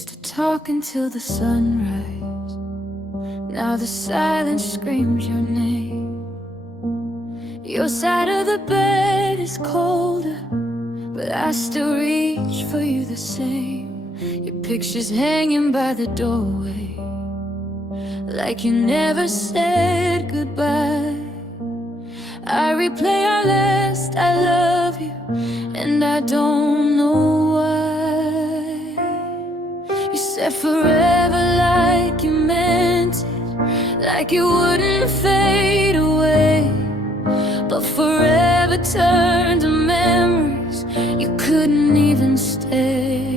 used to talk until the sunrise. Now the silence screams your name. Your side of the bed is colder, but I still reach for you the same. Your picture's hanging by the doorway, like you never said goodbye. I replay our last I love you, and I don't know why. You said forever like you meant it, like it wouldn't fade away. But forever turned to memories you couldn't even stay.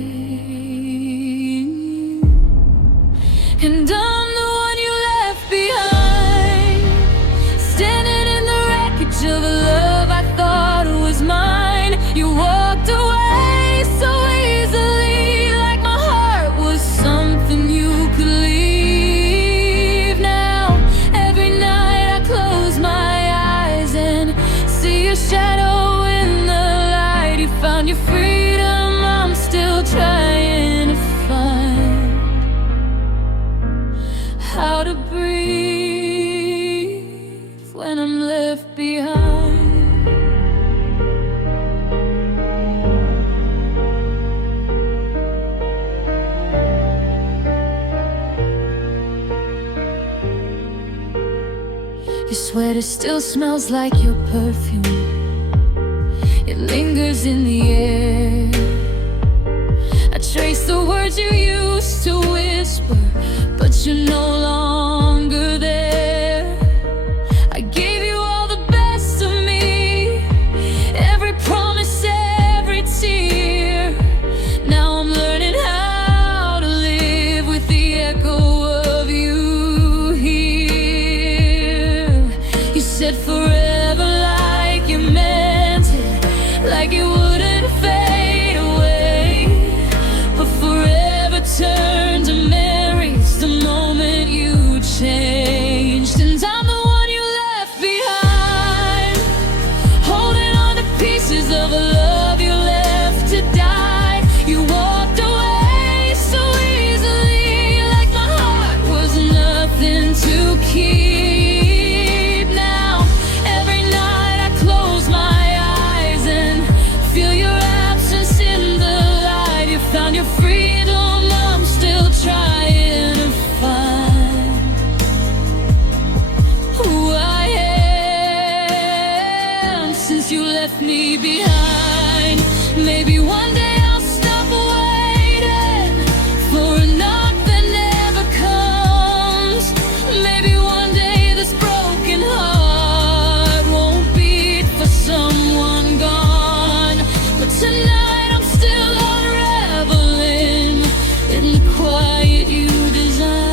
And I'm the one you left behind, standing in the wreckage of a love I thought was mine. You walked away so easily, like my heart was something you could leave. Now every night I close my eyes and see your shadow in the light. You found your freedom, I'm still trying to find how to breathe when I'm left behind. Your sweater still smells like your perfume. It lingers in the air. I trace the words you used to whisper, but you're no longer there. I gave you all the best of me, every promise, every tear. Now I'm learning how to live with the echo of you here. You said forever like you meant it, like it wouldn't fade away. But forever turned to memories the moment you changed. And I'm the one you left behind, holding on to pieces of a love you left to die. You walked away so easily, like my heart was nothing to keep. Now every night I close my eyes and feel your absence in the light. You found your freedom, I'm still trying to find who I am since you left me behind. Maybe one day I'll stop waiting for a knock that never comes. Maybe one day this broken heart won't beat for someone gone. But tonight I'm still unraveling in the quiet you designed.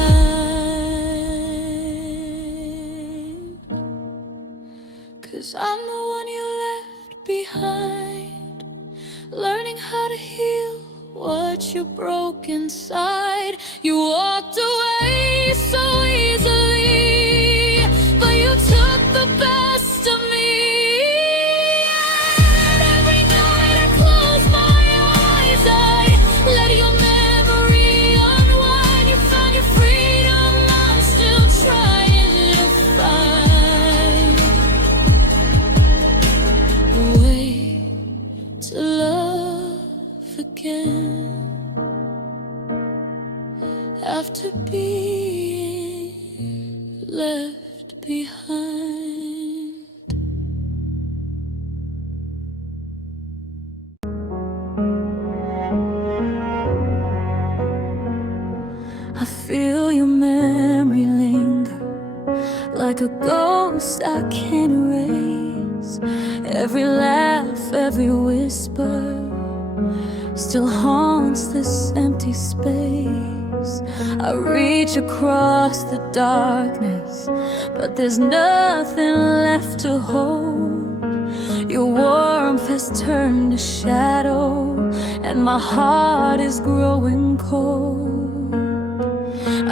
'Cause I'm the one you left behind, learning how to heal what you broke inside. You walked away so easily, but you took the best of me. And every night I close my eyes, I let your memory unwind. You found your freedom, I'm still trying to find a way to love again after being left behind. I feel your memory linger like a ghost I can't erase. Every laugh, every whisper still haunts this empty space. I reach across the darkness, but there's nothing left to hold. Your warmth has turned to shadow, and my heart is growing cold.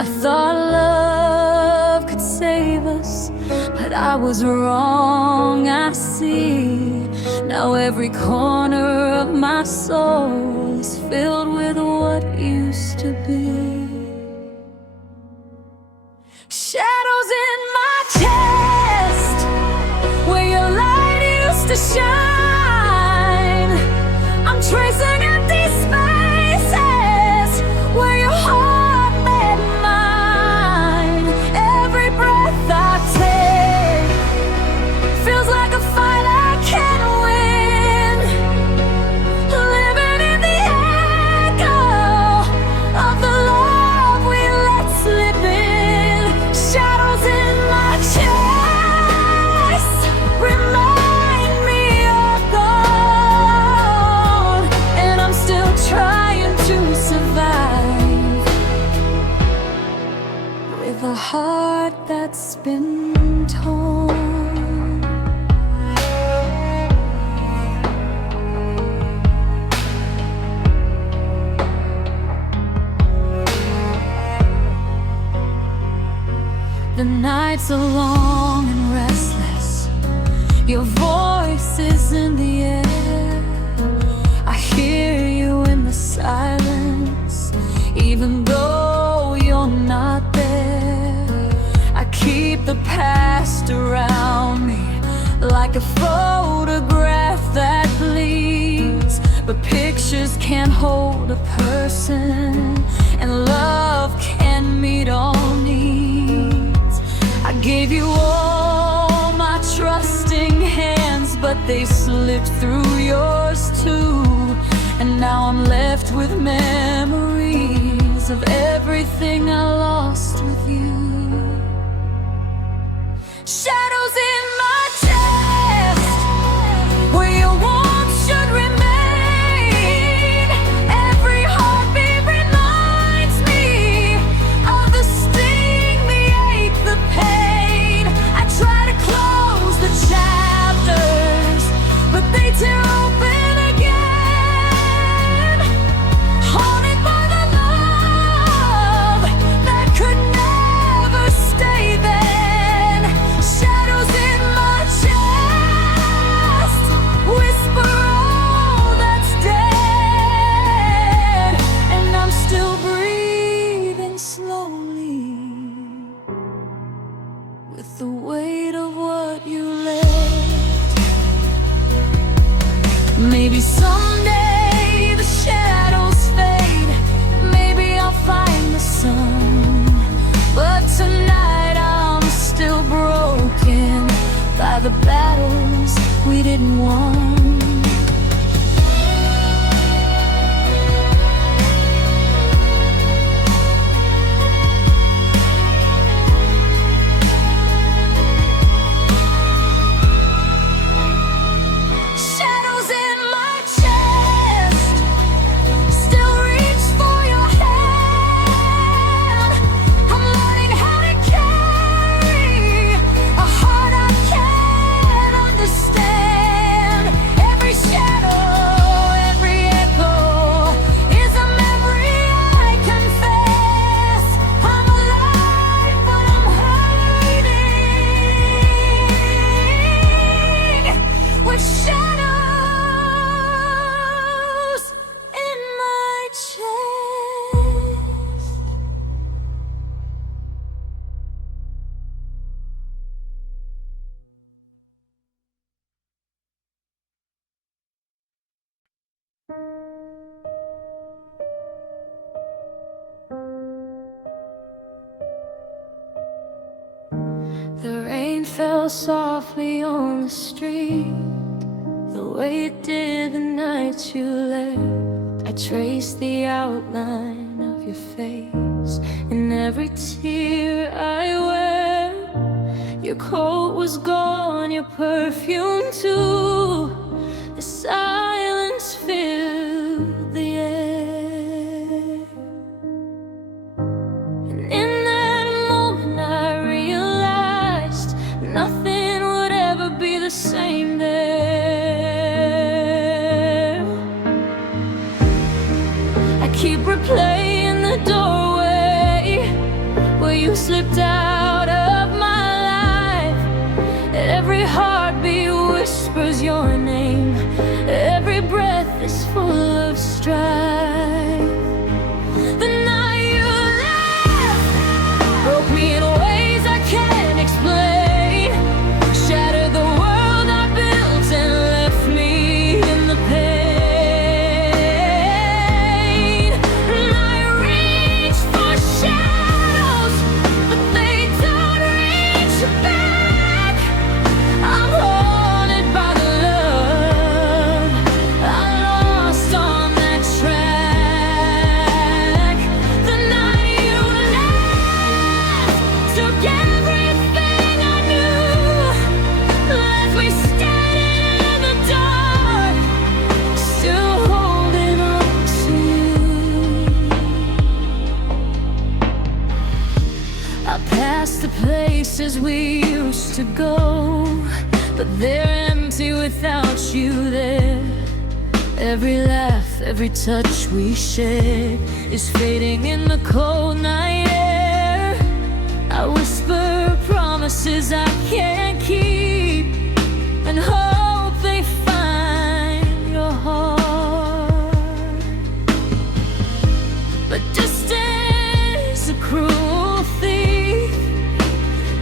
I thought love could save us, but I was wrong, I see. Now every corner of of my soul is filled with what used to be. Shadows in my chest, where your light used to shine. I'm tracing empty spaces where your heart met mine. Every breath I take feels like a fight I can't win. Living in the echo of the love we let slip in. Shadows in my chest remind me you're gone, and I'm still trying to survive with a heart that's been torn. The nights are long and restless. Your voice is in the air. I hear you in the silence, even though you're not there. I keep the past around me like a photograph that bleeds, but pictures can't hold a person, and love can't meet all needs. I gave you all my trusting hands, but they slipped through yours too. And now I'm left with memories of everything I lost with you. Shadows in my chest, where your warmth should remain. Every heartbeat reminds me of the sting, the ache, the pain. I try to close the chapters, but they tear open again. Haunted by the love that could never stay then. Shadows in my chest whisper all that's dead, and I'm still breathing slowly with the weight of what you left. Maybe someday the shadows fade, maybe I'll find the sun, but tonight I'm still broken by the battles we didn't win. Shadows in my chest still reach for your hand. I'm learning how to carry a heart I can't understand. Every shadow, every echo is a memory I confess. I'm alive, but I'm hurting with shadows in my chest. The rain fell softly on the street, the way it did the night you left. I traced the outline of your face in every tear I wept. Your coat was gone, your perfume too. The silence filled the air, and in that moment I realized nothing would ever be the same there. I keep replaying the doorway where you slipped out of my life. Every heartbeat whispers your name, every breath is is full of strife. The night you left broke me in ways I can't explain. Shattered the world I built and left me in the pain. And I reach for shadows, but they don't reach back. I'm haunted by the love I lost on that track. The night you left took everything I knew, left me standing in the dark, still holding on to you. I passed the places we used to go, but they're empty without you there. Every laugh, every touch we shared is fading in the cold night air. I whisper promises I can't keep and hope they find your heart. But distance is a cruel thief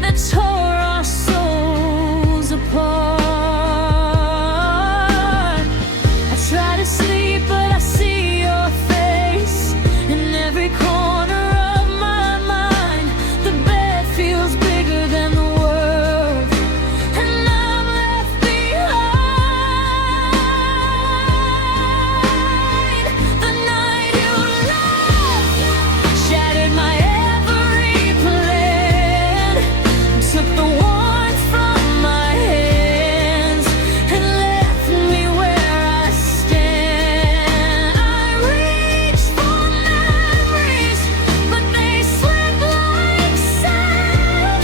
that tore our souls apart. I try to sleep, but I see your face in every corner of my mind. The bed feels bigger than the world, and I'm left behind. The night you left shattered my every plan, took the warmth from my hands and left me where I stand. I reach for memories, but they slip like sand.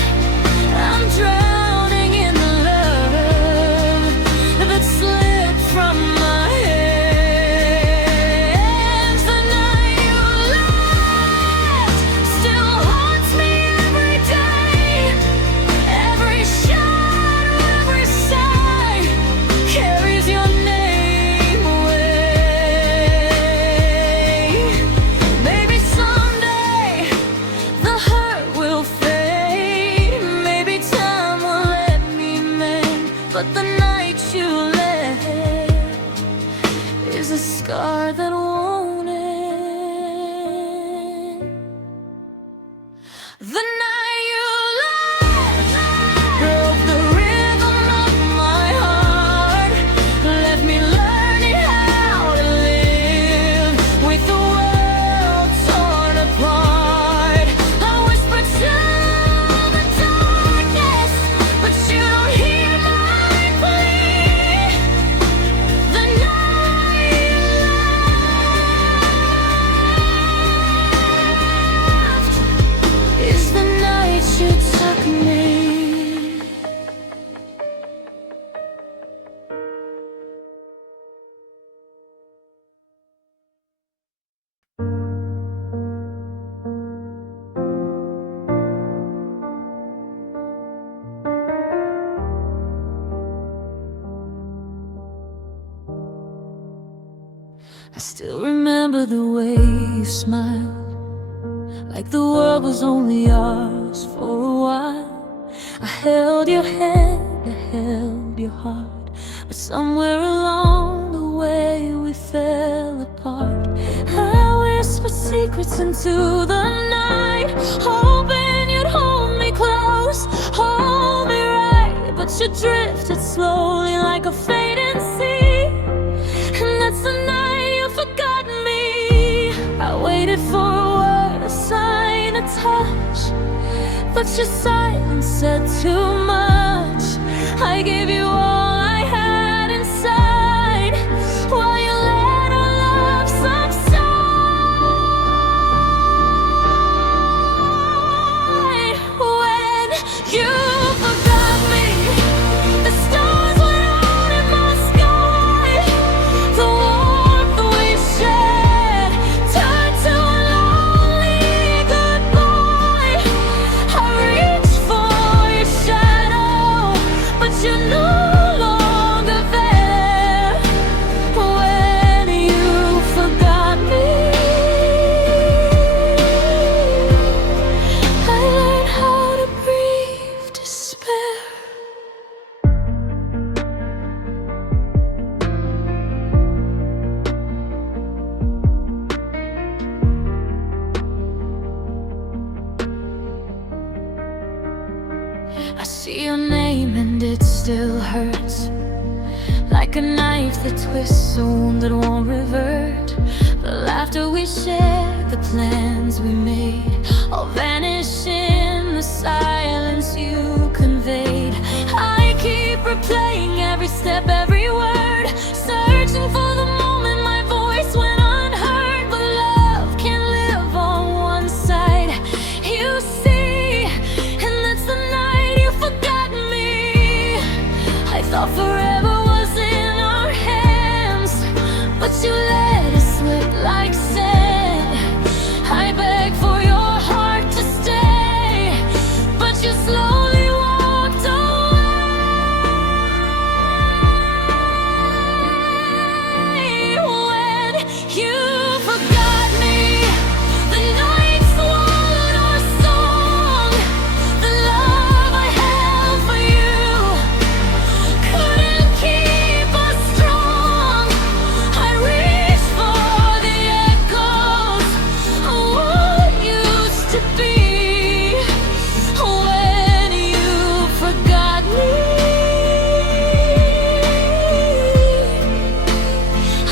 I'm drowning in the love that slipped from my hands. The night you left still haunts me every day. Every shadow, every sigh carries your name away. Maybe someday the hurt will fade. Maybe time will let me mend. But the night you left is a scar that won't end. The night you left broke the rhythm of my heart, left me learning how to live with the world torn apart. I whisper to the darkness, but you don't hear my plea. The night you left is the night you took me. I still remember the way you smiled, like the world was only ours for a while. I held your hand, I held your heart, but somewhere along the way we fell apart. I whispered secrets into the night, hoping you'd hold me close, hold me right, but you drifted slowly like a fading sea. And that's the night you forgot me. I waited for a word, a sign, a touch, but your silence said too much. I gave you all I had inside, while you let our love subside. When you forgot me, the stars went out in my sky. The warmth we shared turned to a lonely goodbye. I reached for your shadow, but you knew See your name and it still hurts, like a knife that twists a wound that won't revert. The laughter we shared, the plans we made, all vanish in the silence you conveyed. I keep replaying every step, every word, searching for the moment my voice went unheard. But love can't live on one side, you see, and that's the night you forgot me. I thought forever was in our hands, but you let it slip like sand. I beg for your heart to stay, but you slowly walked away. When you forgot me, the night swallowed our song. The love I held for you couldn't keep us strong. I reached for the echoes of what used to be. When you forgot me,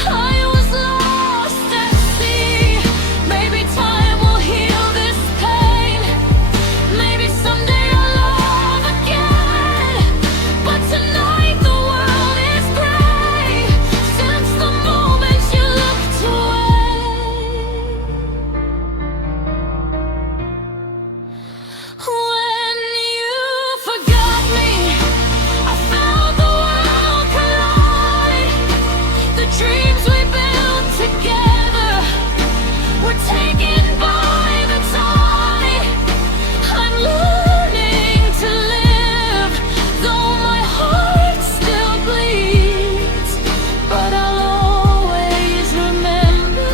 I was lost at sea. Maybe time will heal this pain. Maybe someday I'll love again. But tonight the world is gray since the moment you looked away. When you forgot me, I felt the world collide. The dreams we built together were taken by the tide. I'm learning to live, though my heart still bleeds. But I'll always remember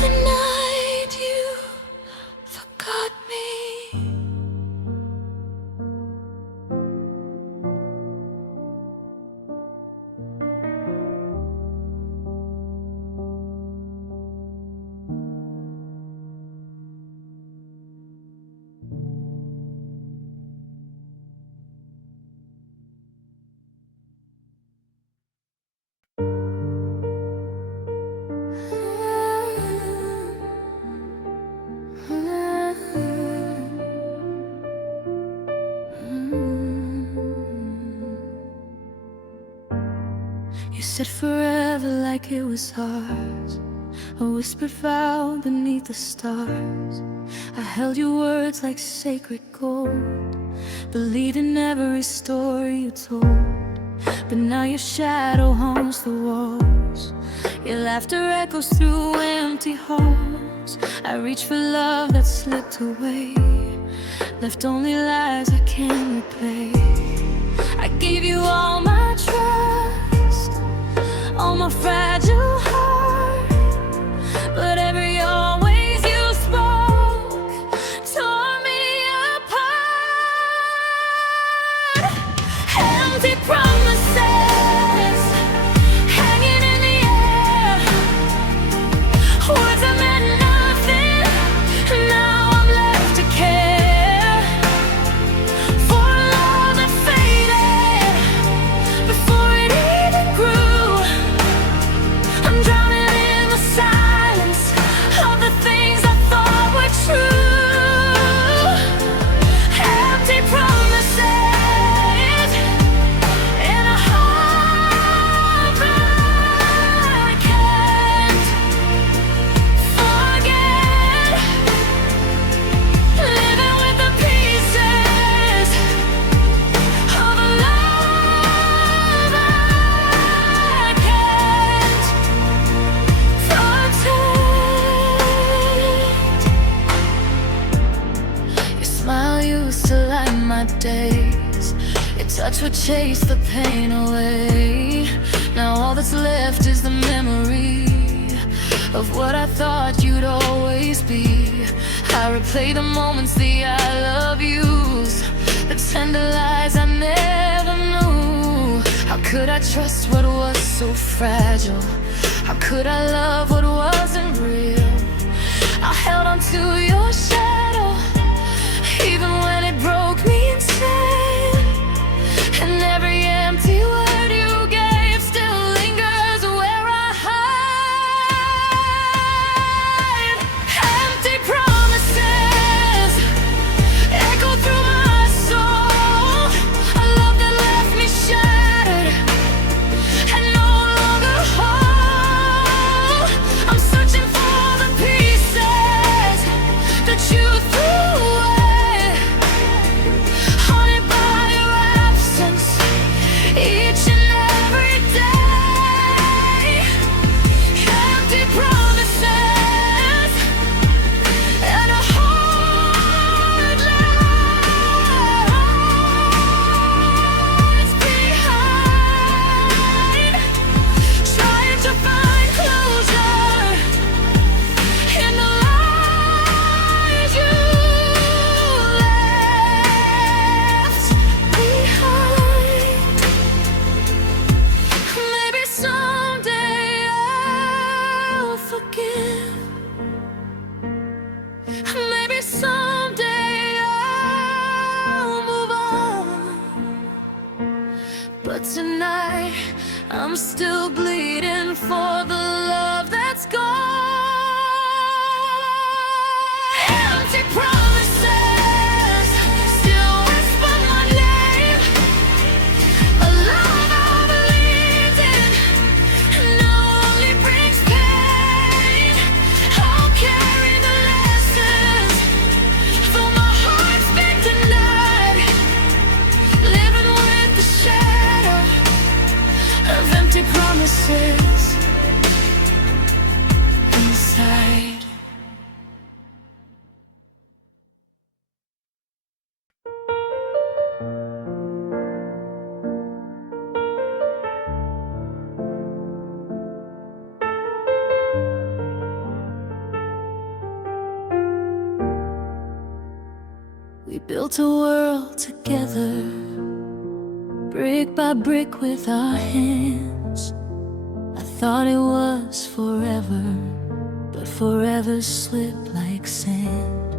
the night you forgot me. You said forever like it was ours, a whispered vow beneath the stars. I held your words like sacred gold, believed in every story you told. But now your shadow haunts the walls, your laughter echoes through empty halls. I reach for love that slipped away, left only lies I can't replay. I gave you all my trust, all my fragile heart, but every always you spoke tore me apart. Empty promises hanging in the air, words that meant nothing. Now I'm left to care for a love that faded before it even grew. I'm drowning in the silence of the things I thought were true. Empty promises in a heart I can't forget. Living with the pieces of a love I can't protect. Your smile used to light my days, your touch would chase the pain away. Now all that's left is the memory of what I thought you'd always be. I replay the moments, the I love yous, the tender lies I never knew. How could I trust what was so fragile? How could I love what wasn't real? I held on to your shadow each and every day. Empty promises and a heart left behind. Trying to find closure in the lies you left behind. Maybe someday I'll forgive. Maybe someday I'll move on. But tonight I'm still bleeding for the love that's gone. Empty promises still whisper my name. A love I believed in now only brings pain. I'll carry the lessons for my heart's been denied, living with the shadow of empty promises inside. We built a world together, brick by brick with our hands. I thought it was forever, but forever slipped like sand.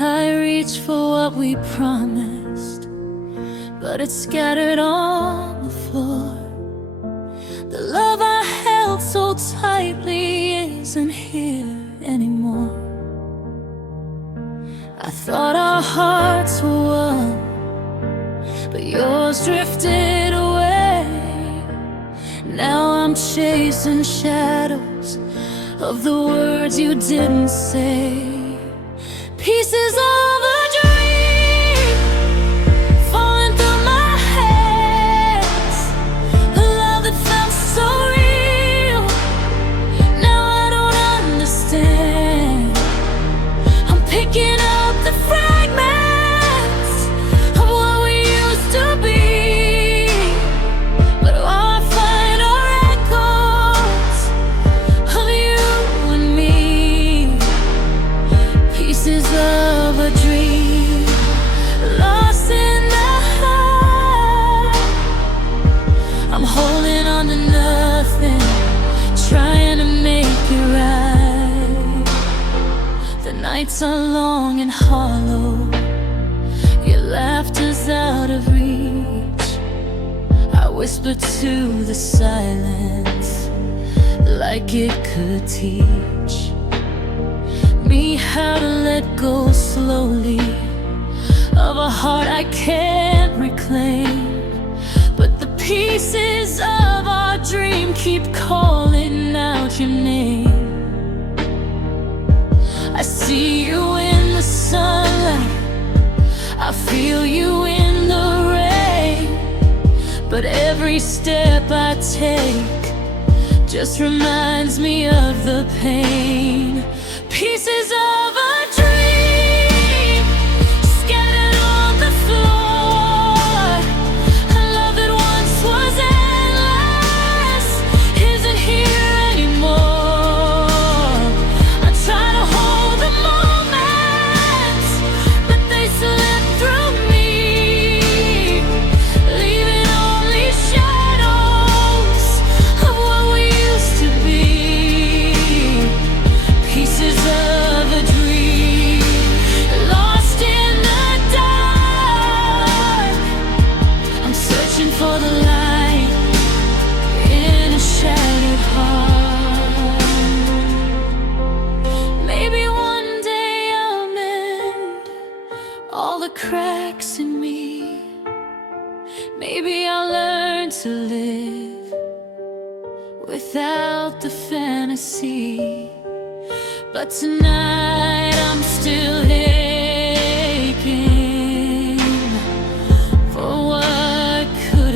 I reached for what we promised, but it's scattered on the floor. The love I held so tightly isn't here anymore. I thought our hearts were one, but yours drifted away. Now I'm chasing shadows of the words you didn't say. Pieces of a dream falling through my hands. A love that felt so real, now I don't understand. I'm picking up the fragments of what we used to be, but all I find are echoes of you and me. Pieces of a dream lost in the heart. I'm holding on to nothing, trying to make it right. The nights are long and hollow, your laughter's out of reach. I whisper to the silence like it could teach me how to let go slowly of a heart I can't reclaim. But the pieces of our dream keep calling out your name. I see you in the sunlight, I feel you in the rain, but every step I take just reminds me of the pain. Pieces of a dream scattered on the floor. A love that once was endless isn't here anymore. I try to hold the moments, but they slip through me, leaving only shadows of what we used to be. Pieces of a dream lost in the dark. I'm searching for the light in a shattered heart. Maybe one day I'll mend all the cracks in me. Maybe I'll learn to live without the fantasy. But tonight I'm still aching for what could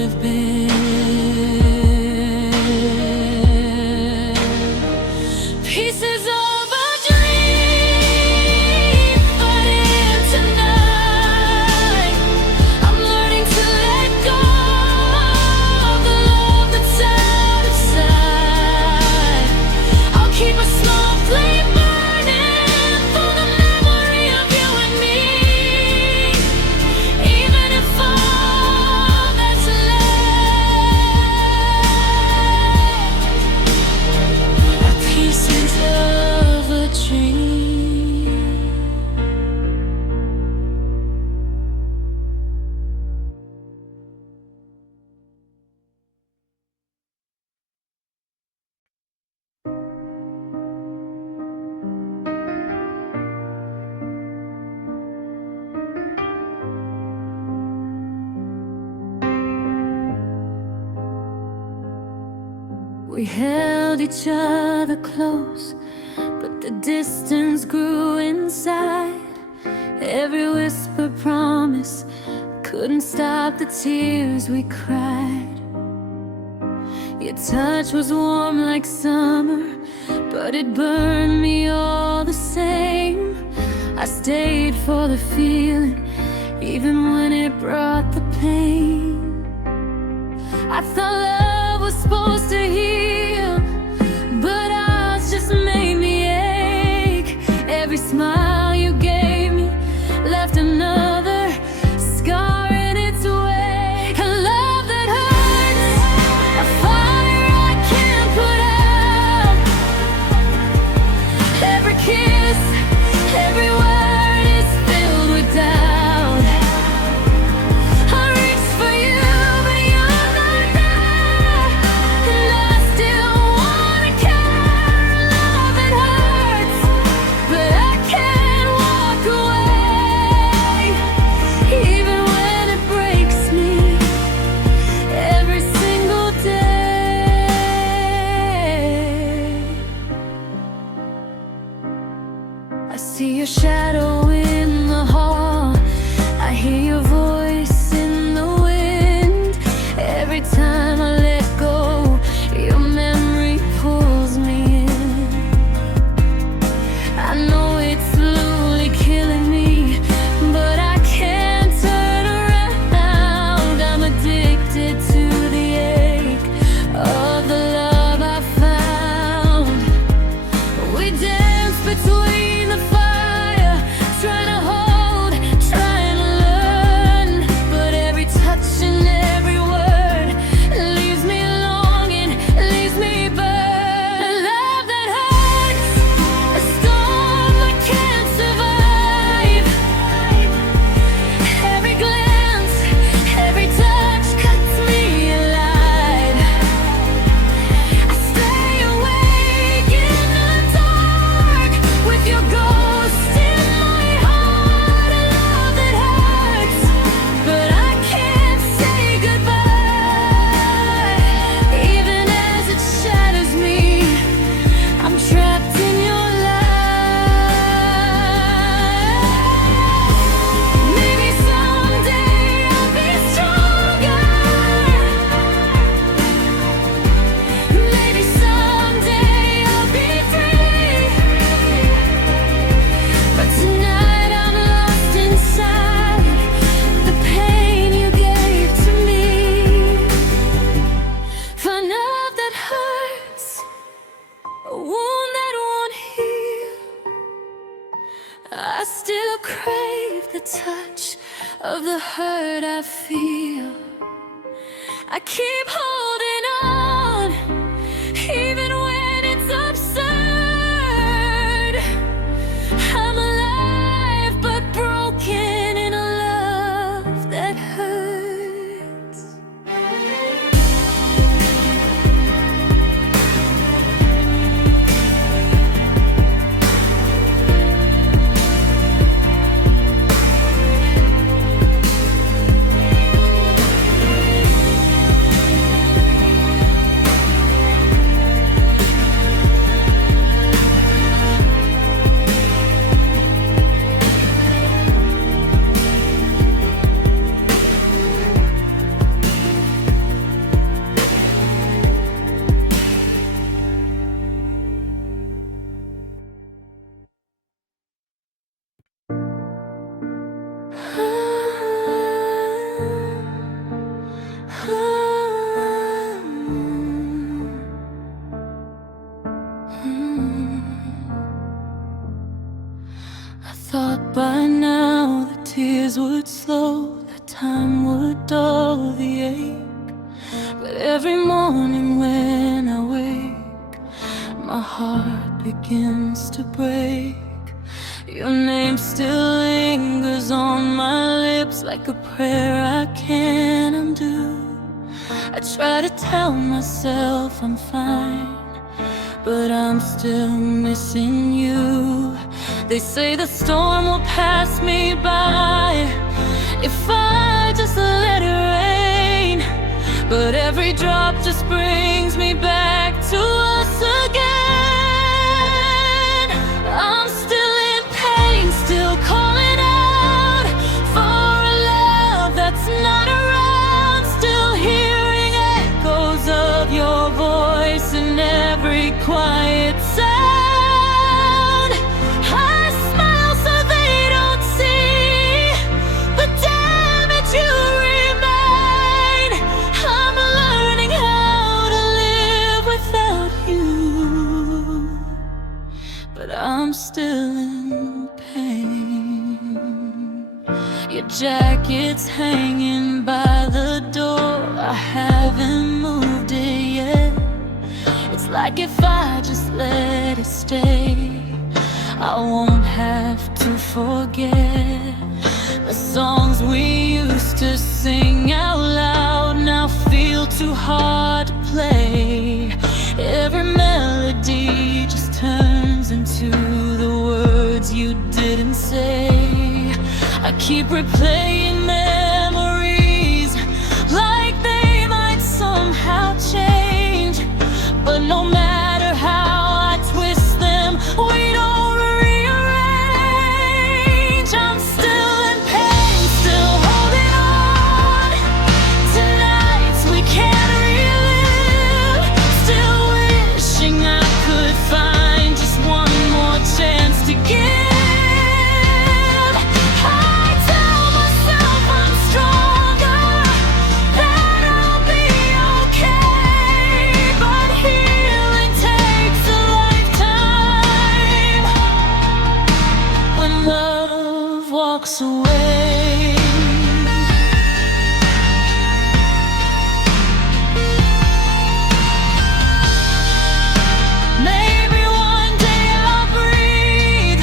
We held each other close, but the distance grew inside. Every whisper promise couldn't stop the tears we cried. Your touch was warm like summer, but it burned me all the same. I stayed for the feeling, even when it brought the pain. I thought love was supposed to heal, but ours just made me ache. Every smile you gave me left another scar in its wake. A love that hurts, a fire I can't put out. Every kiss, every word is filled with doubt. I reach for you, but you're not there, and I still wanna care. A love that hurts, but I can't walk away, even when it breaks me every single day. I see your shadow in the hall, I hear your voice in the wind. Every time I let go, your memory pulls me in. I know it's slowly killing me, but I can't turn around. I'm addicted to the ache of the love I found. We dance between the fire, trying to hold, trying to learn. But every touch and every word leaves me longing, leaves me burned. A love that hurts, a storm I can't survive. Every glance, every touch cuts me alive. I stay awake in the dark with your ghost in my heart. A love that hurts, but I can't say goodbye. Even as it shatters me, I'm trapped in your light. Maybe someday I'll be stronger. Maybe someday I'll be free. But tonight I'm lost inside the pain you gave to me. For love that hurts, a wound that won't heal. I still crave the touch of the hurt I feel. I keep holding on, even when it's absurd. I'm alive but broken in a love that hurts. I thought by now the tears would slow, that time would dull the ache. But every morning when I wake, my heart begins to break. Your name still lingers on my lips like a prayer I can't undo. I try to tell myself I'm fine, but I'm still missing you. They say the storm will pass me by if I just let it rain. but every drop just brings me back to us again. I'm still in pain, still calling out for a love that's not around, still hearing echoes of your voice in every quiet sound. I smile so they don't see the damage you remain. I'm learning how to live without you, but I'm still in pain. Your jacket's hanging by the door, I haven't moved it yet. It's like if I just let it stay, I won't have to forget the songs we used to sing out loud. Now feel too hard to play. Every melody just turns into the words you didn't say. I keep replaying memories like they might somehow change, but no matter how I twist them, we don't rearrange. I'm still in pain, still holding on to nights we can't relive, still wishing I could find just one more chance to give. I tell myself I'm stronger, that I'll be okay, but healing takes a lifetime when love walks away. Maybe one day I'll breathe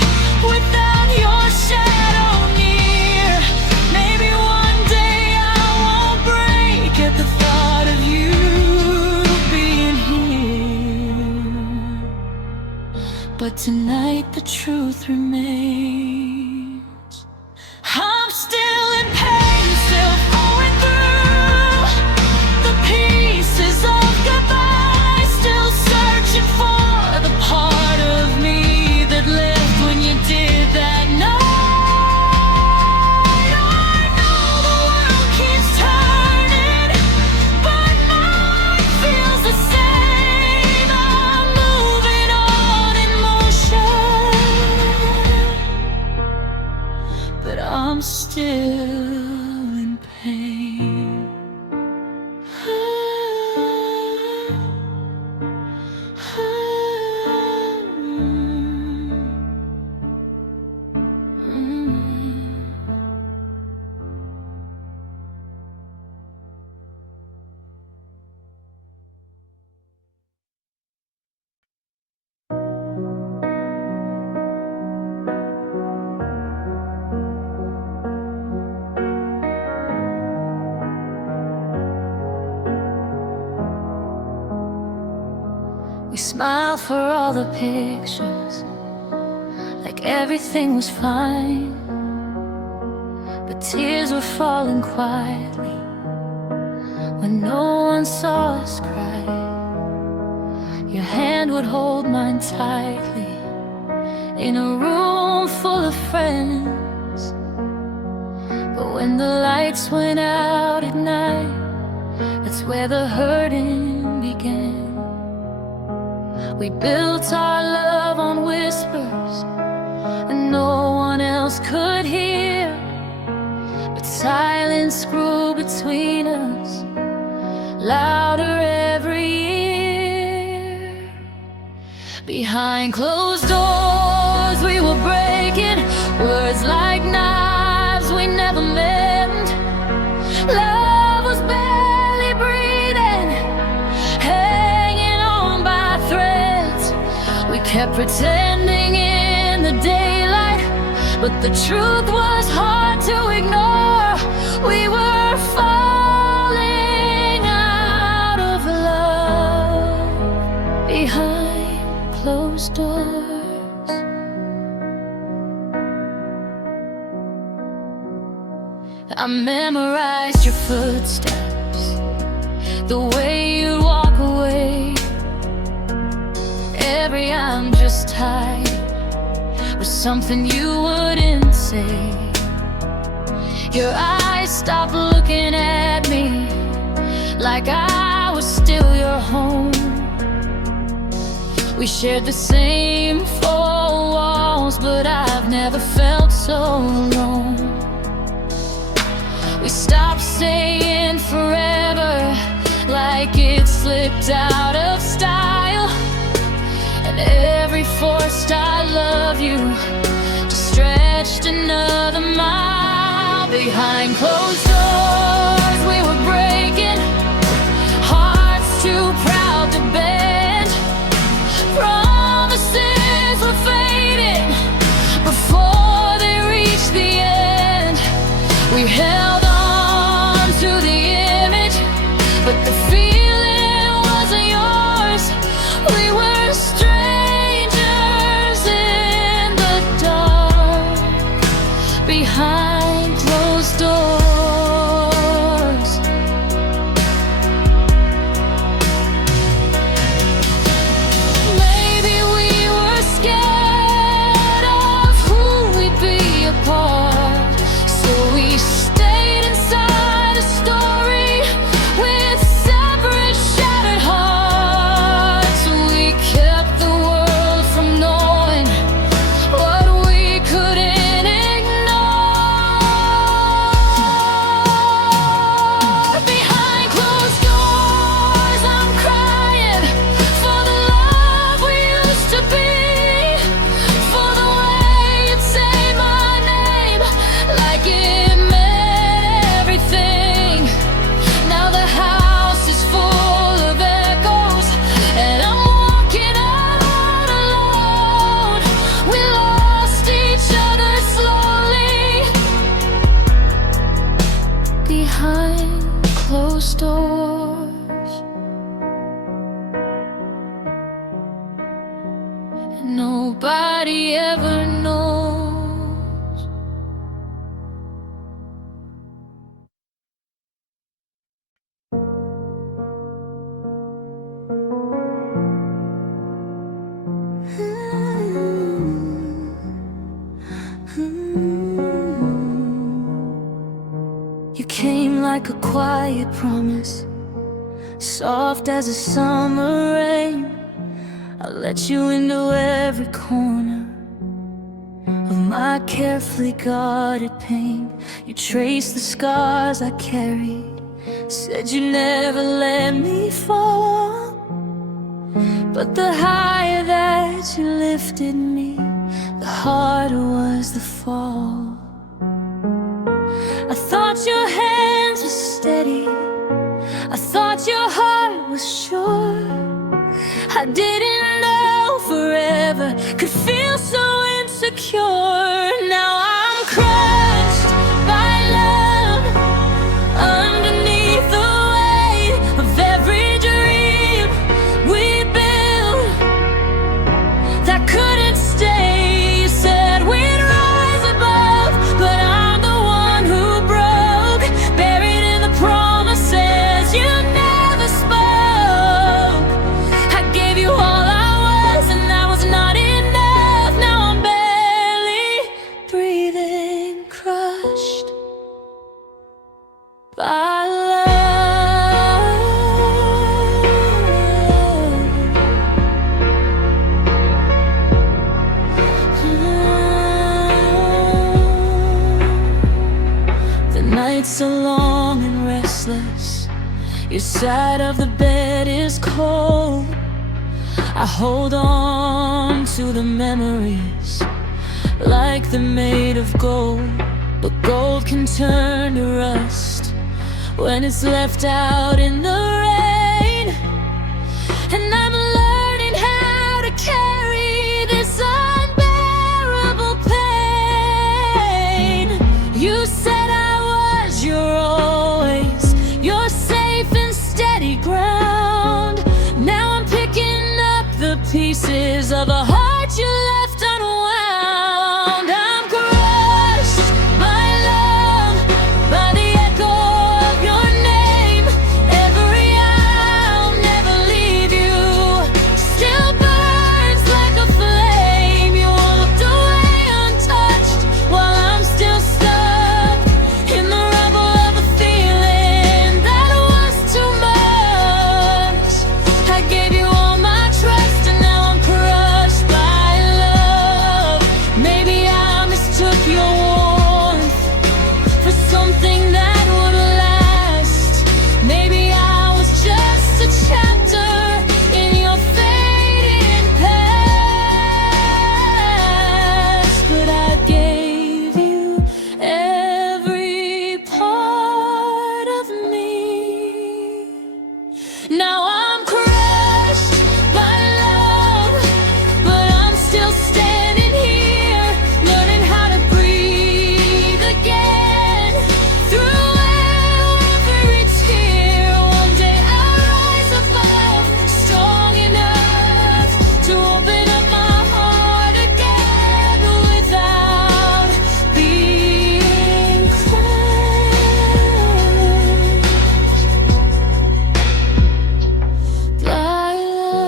without your shadow near. Maybe one day I won't break at the thought of you being here. But tonight the truth remains. I'm still in pain, still going through the pieces of goodbye, still searching for the part of me that left when you did that night. I know the world keeps turning, but mine feels the same. I'm moving on in motion, but I'm still in pain. We smiled for all the pictures, like everything was fine, but tears were falling quietly when no one saw us cry. Your hand would hold mine tightly in a room full of friends, but when the lights went out at night, that's where the hurting began. We built our love on whispers and no one else could hear, but silence grew between us, louder every year. Behind closed doors we were breaking, words like knives we never meant. Love was barely breathing, hanging on by threads. We kept pretending in the daylight, but the truth was hard to ignore. We were falling out of love behind closed doors. I memorized your footsteps, the way you walk away. Every "I'm just tired" was something you wouldn't say. Your eyes stopped looking at me like I was still your home. We shared the same four walls, but I've never felt so alone. We stopped saying forever like it slipped out of style. And every forced "I love you" just stretched another mile. Behind closed doors we were breaking, hearts too proud to bend. Promises were fading before they reached the end. We held on to the image, but the feeling wasn't yours. We were strangers in the dark, behind closed doors. Maybe we were scared of who we'd be apart, so we stayed inside a story with separate shattered hearts. We kept the world from knowing what we couldn't ignore. Behind closed doors I'm crying for the love we used to be, for the way you'd say my name like it meant everything. Now the house is full of echoes and I'm walking out alone. We lost each other slowly behind closed doors, and nobody ever knows. You came like a quiet promise, soft as a summer rain. I let you into every corner of my carefully guarded pain. You traced the scars I carried, said you never let me fall. But the higher that you lifted me, the harder was the fall. I thought your hands were steady, I thought your heart was sure. I didn't know forever could feel so insecure. Now I'm crushed by love, underneath the weight of every dream we built that couldn't stay. You said we'd rise above, but I'm the one who broke, buried in the promises you never spoke. I gave you all I was, and that was not enough. Now I'm barely breathing, crushed by love. The nights are long and restless, your side of the bed is cold. I hold on to the memories like they're made of gold. But gold can turn to rust when it's left out in the rain. And I'm learning how to carry this unbearable pain. You said I was your always, your safe and steady ground. Now I'm picking up the pieces of a heart you left unwound. I'm crushed by love, by the echo of your name. Ever Now I'm crushed by love, but I'm still standing here, learning how to breathe again. Through every tear, one day I'll rise above, strong enough to open up my heart again without being crushed by love.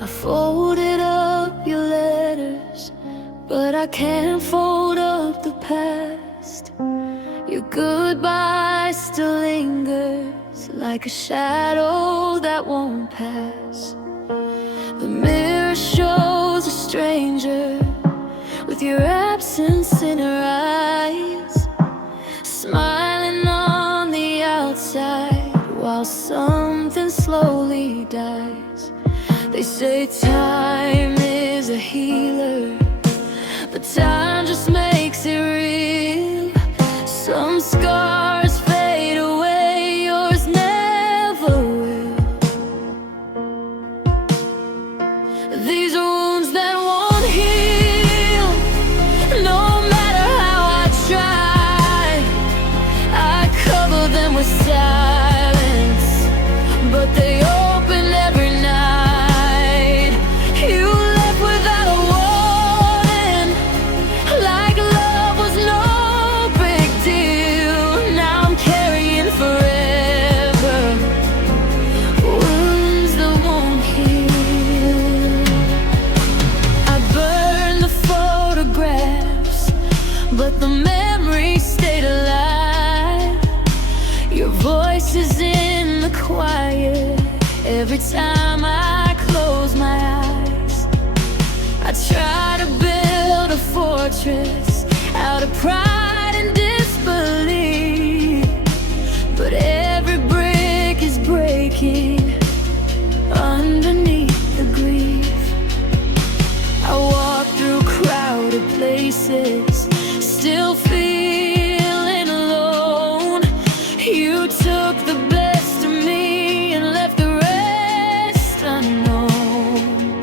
I folded up your letters, but I can't fold up the past. Your goodbye still lingers like a shadow that won't pass. The mirror shows a stranger with your absence in her eyes, smiling on the outside while something slowly dies. They say time is a healer, but time just makes it real. Some scars fade away, yours never will. These are wounds that won't heal, no matter how I try. I cover them with silence, but they open every night. You left without a warning, like love was no big deal. Now I'm carrying forever wounds that won't heal. I burned the photographs, but the memories stayed alive. Your voice is in the quiet every time I close my eyes. I try to build a fortress out of pride and disbelief, but every brick is breaking underneath the grief. I walk through crowded places, still feeling alone. You took the best of me and left the rest unknown.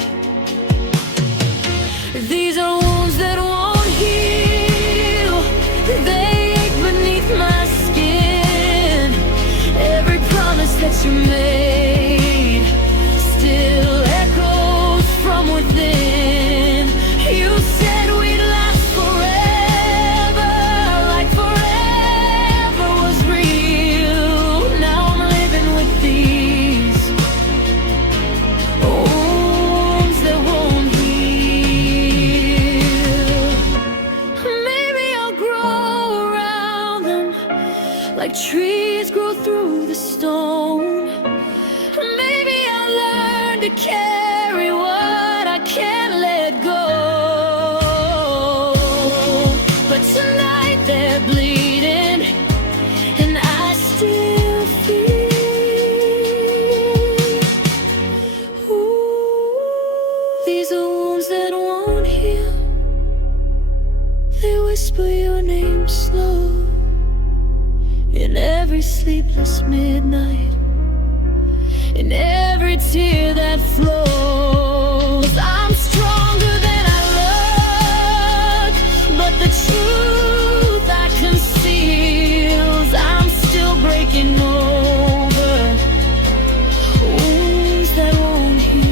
These are wounds that won't heal, they ache beneath my skin. Every promise that you made still echoes from within. You said we'd last forever, like forever was real. Now I'm living with these wounds that won't heal. Maybe I'll grow around them, like trees grow through the stone. Maybe I'll learn to carry what I can't let go. But tonight they're bleeding, and I still feel. Ooh, these are wounds that won't heal. They whisper your name slow in every sleepless midnight, in every tear that flows. I'm stronger than I look, but the truth I conceals. I'm still breaking over wounds that won't heal.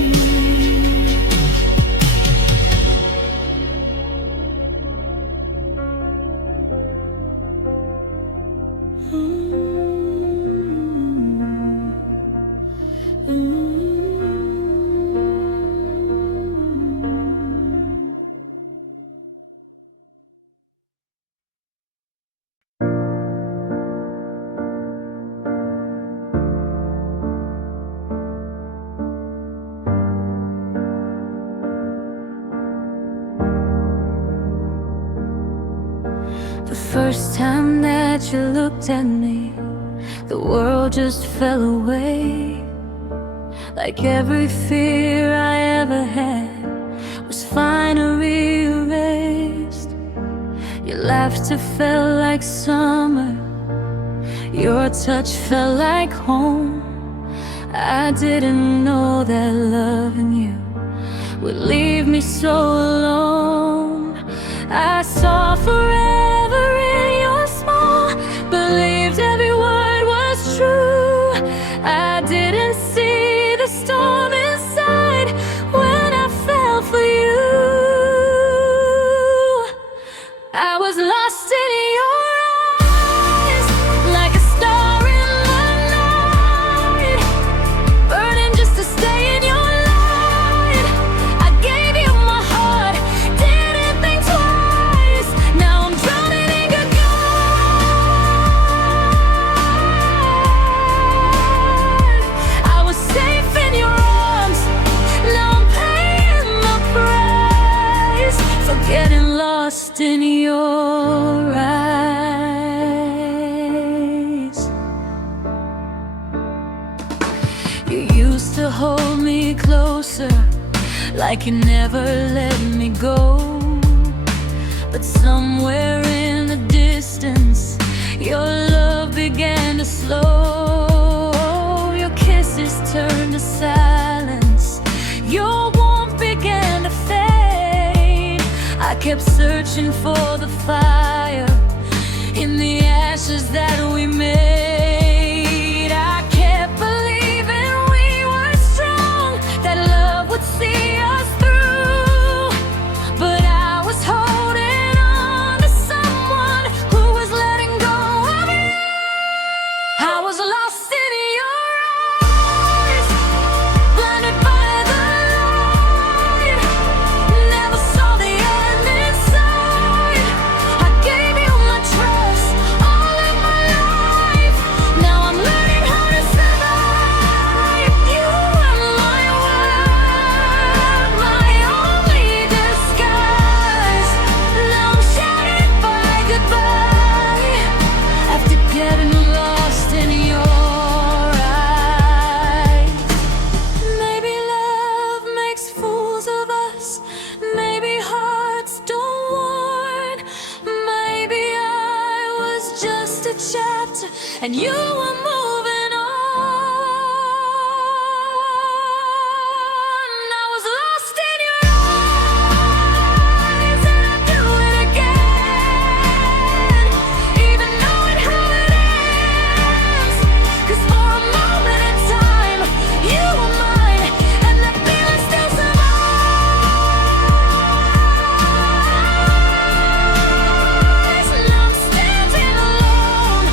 The first time that you looked at me, the world just fell away. Like every fear I ever had was finally erased. Your laughter felt like summer, your touch felt like home. I didn't know that loving you would leave me so alone. I saw forever in your smile, believed every word was true. I didn't see the storm inside when I fell for you. I was lost in your eyes, like a star in the night, burning just to stay in your light. I gave you my heart, didn't think twice. Now I'm drowning in good I was safe in your arms, now I'm paying the price for getting lost in your eyes. You used to hold me closer, like you never let me go. But somewhere in the distance, your love began to slow. Your kisses turned to silence, your warmth began to fade. I kept searching for the fire in the ashes that we made. I kept believing we were strong, that love would see us through. But I was holding on to someone who was letting go of you. I was lost in your eyes, blinded by the light, never saw the end inside. I gave you my trust, all of my life. Now I'm learning how to survive. You are my world, my only disguise. Now I'm shattered by goodbye, after getting lost in your eyes. Maybe love makes fools of us, maybe hearts don't warn. Maybe I was just a chapter and you were moving on. I was lost in your eyes, and I'd do it again, even knowing how it ends. 'Cause for a moment in time, you were mine, and that feeling still survives. Now I'm standing alone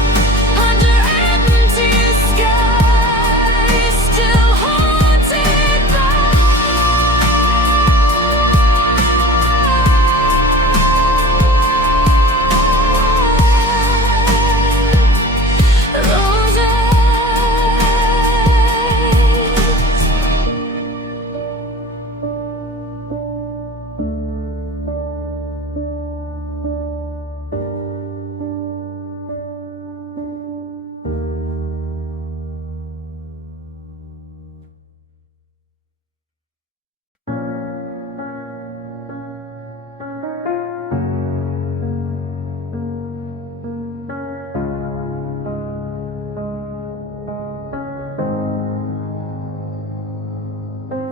under empty skies, still haunted by those eyes.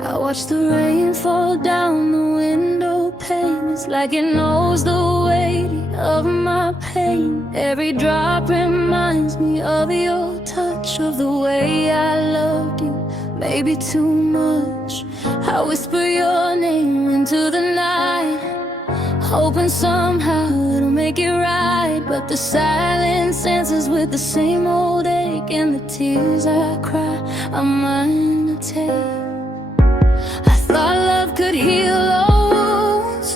I watch the rain fall down the window pane. It's like it knows the weight of my pain. Every drop reminds me of your touch, of the way I loved you, maybe too much. I whisper your name into the night, hoping somehow it'll make it right. But the silence answers with the same old ache, and the tears I cry are mine to take. I thought love could heal all wounds,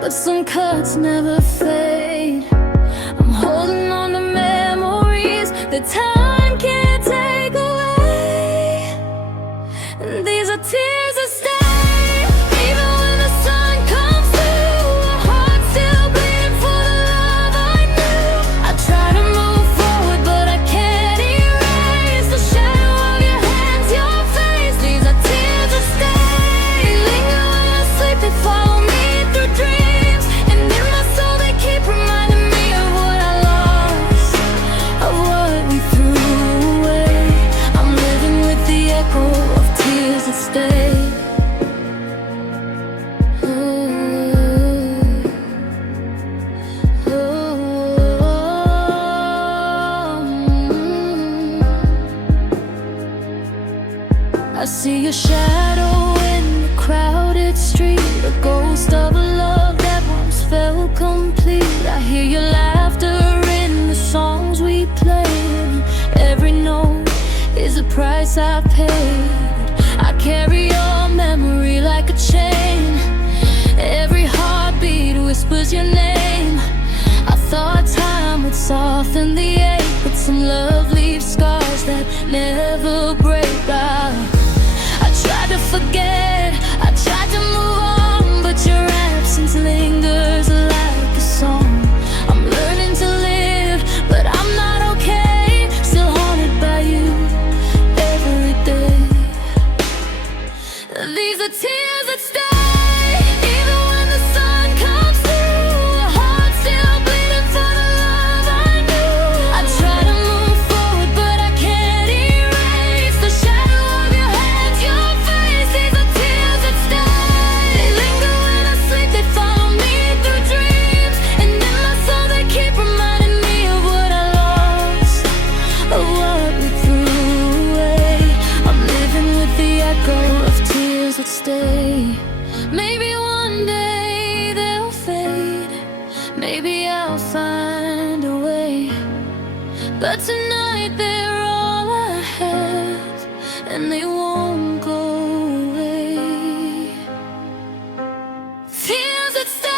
but some cuts never fade. I'm holding on to memories that time can't take away. And these are tears that stay, even when the sun comes through. A heart still bleeding for the love shadow in the crowded street, a ghost of a love that once felt complete. I hear your laughter in the songs we played. Every note is a price I paid. I carry your memory like a chain. Every heartbeat whispers your name. I thought time would soften the ache, but some love leaves scars that never break. I tried to forget, I tried to move on, but your absence lingers like a song. I'm learning to live, but I'm not okay. Still haunted by you every day. These are tears that stay. Even when the sun comes through, a heart still bleeding for the love I knew. I try to move forward, but I can't erase the shadow of your hands, your face. These are tears that stay. They linger when I sleep, they follow me through dreams. And in my soul they keep reminding me of what I lost, of what we threw away. I'm living with the echo of tears that stay. Maybe one day they'll fade, maybe I'll find a way, but tonight they're all I have, and they won't go away. Tears that stay.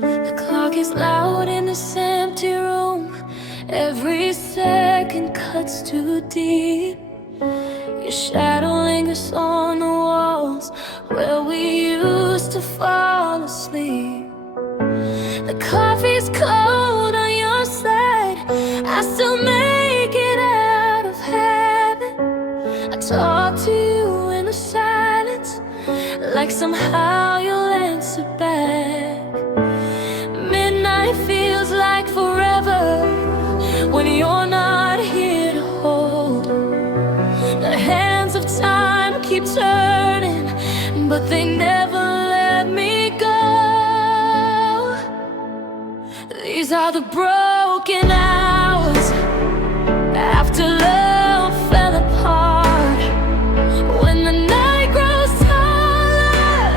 The clock is loud in this empty room. Every second cuts too deep. Your shadow lingers on the walls where we used to fall asleep. The coffee's cold on your side, I still make it out of habit. I talk to you in the silence, like somehow you'll answer back. Midnight feels like forever when you're not here to hold. The hands of time keep turning, but they never let me go. These are the broken hours after love fell apart. When the night grows taller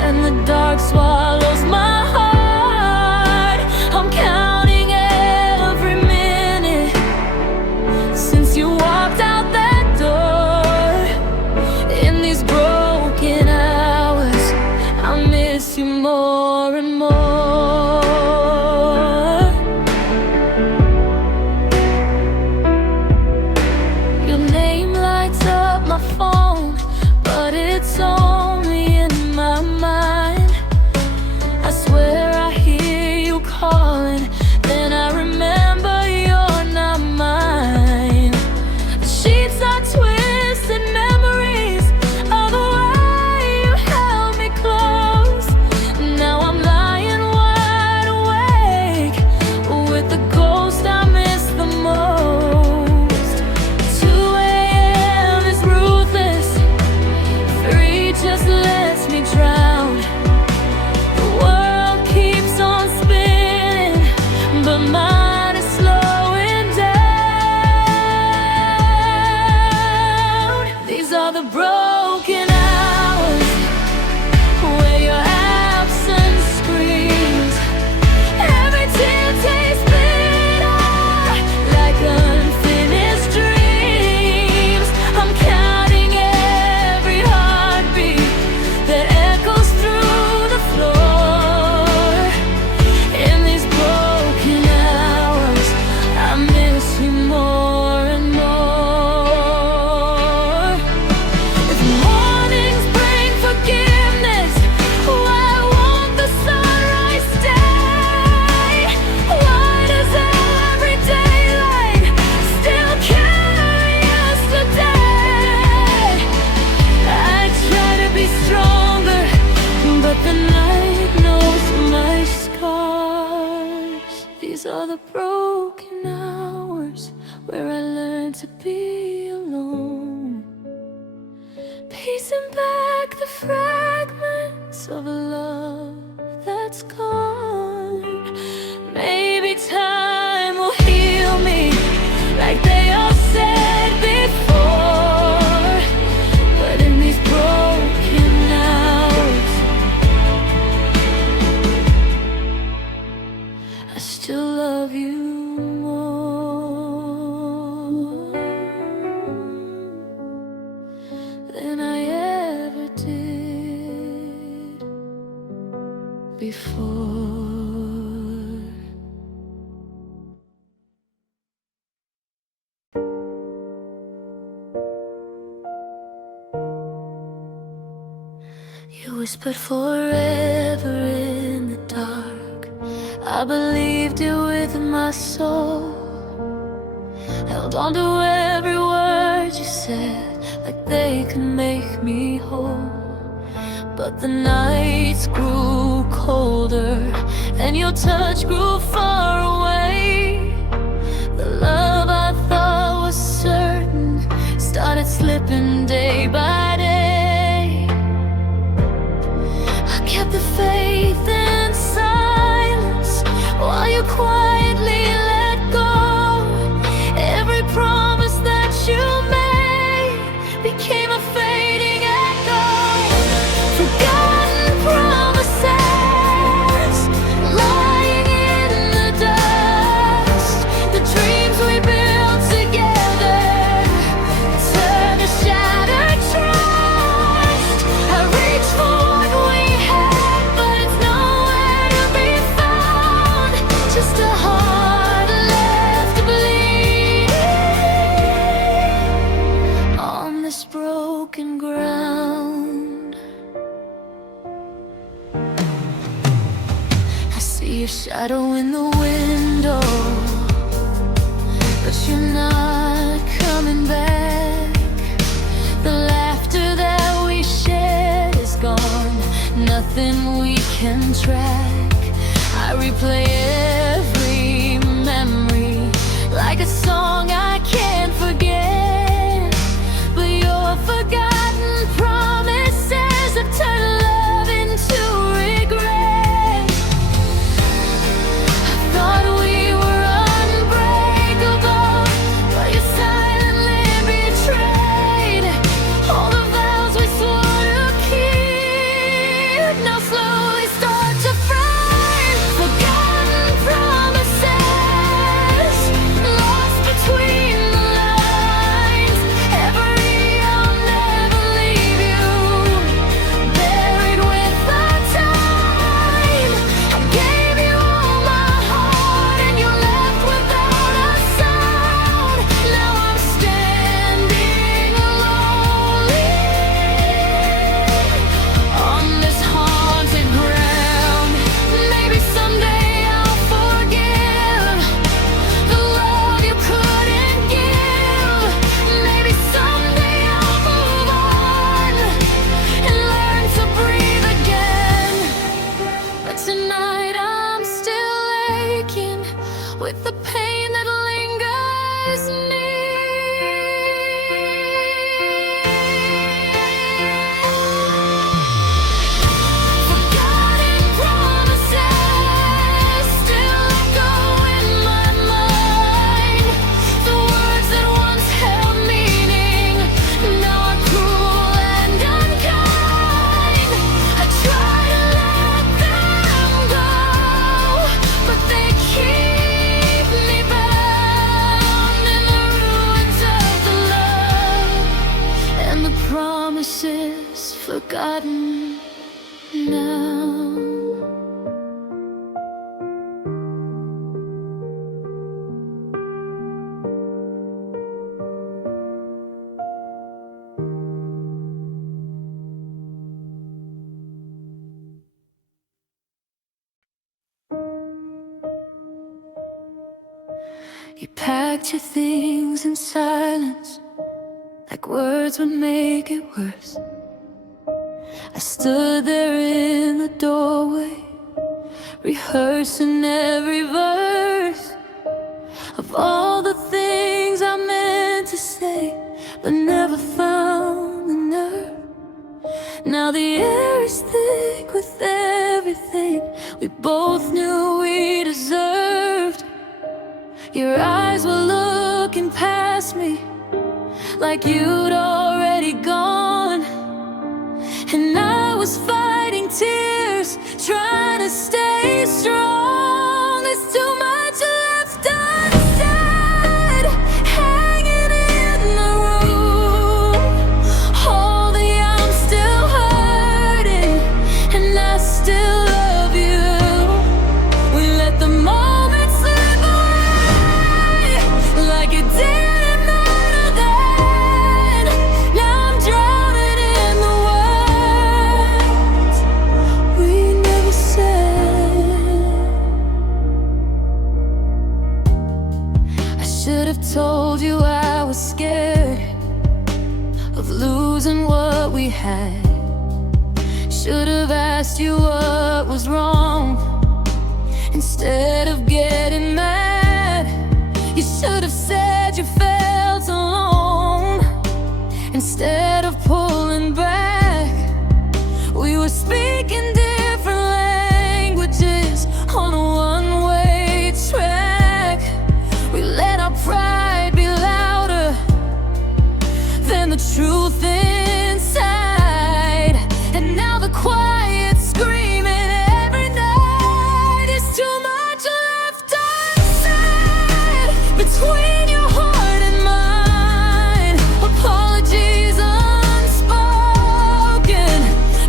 and the dark swallows my heart, I'm counting every minute since you walked out that door. In these broken hours, I miss you more and more. the broken hours where I learned to be alone, piecing back the fragments of a love that's gone. Maybe time will heal me like they all said before, but in these broken hours I still love you more than I ever did before. You whispered forever in the dark. I believed it with my soul, held on to every word you said like they could make me whole. But the nights grew colder and your touch grew far away. The love I thought was certain started slipping day by day. I kept the faith in silence while you quietly let go. Every promise that you made became a fading echo. Forgotten promises lying in the dust. The dreams we built together turned to shattered trust. I reach for what we had, but it's nowhere to be found. Just a heart left bleeding on this broken ground. I see your shadow in the window, but you're not coming back. The laughter that we shared is gone, nothing we can track. I replay every memory like a song I can't forget. But your forgotten promises have turned love into regret. I thought we were unbreakable, but you silently betrayed all the vows we swore to keep. Now slowly start to fade. Forgotten promises lost between the lines. Every I'll never leave you, buried with the time. I gave you all my heart and you left without a sound. Now I'm standing lonely on this haunted ground. Maybe someday I'll forgive the love you couldn't give. Maybe someday I'll move on and learn to breathe again. But tonight I'm still aching with the pain that lingers Forgotten promises still echo in my mind. The words that once held meaning now are cruel and unkind. I try to let them go, but they keep me bound in the ruins of the love and the promises forgotten now. You packed your things in silence, like words would make it worse. I stood there in the doorway, rehearsing every verse. Now the air is thick with everything we both knew we deserved. Your eyes were looking past me like you'd already gone, and I was fighting tears, trying to stay strong. There's too much left unsaid, hanging in the room, holding I'm still hurting, and I still love you. We let the moment slip away like it didn't matter then. Now I'm drowning in the words we never said. I should have told you I was scared of losing what we had. Should have asked you what was wrong instead of getting mad. You should have said you felt alone instead of pulling back. We were speaking different languages on a one-way track. We let our pride be louder than the truth inside, and now the quiet screaming every night. There's too much left unsaid between your heart and mine. Apologies unspoken,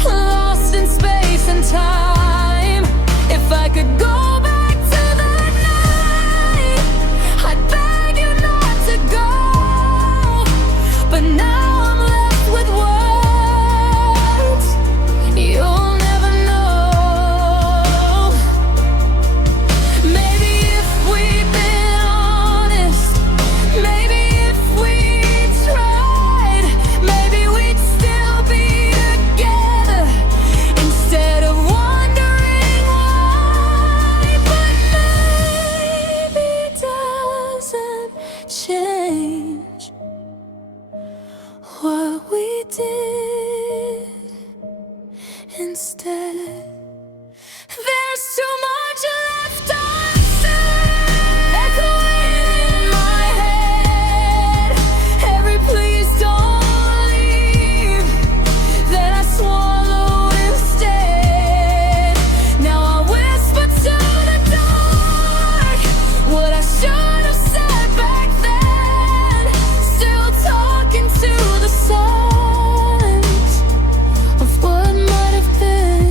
lost in space and time. If I could go back to that night, I'd beg you not to go. But now I'm left with words you'll never know. Maybe if we'd been honest, maybe if we tried, maybe we'd still be together instead of wondering why. But maybe it doesn't change what we did instead. There's too much left unsaid, echoing in my head. Every please don't leave that I swallowed instead. Now I whisper to the dark what I should have said back then. Still talking to the signs of what might have been.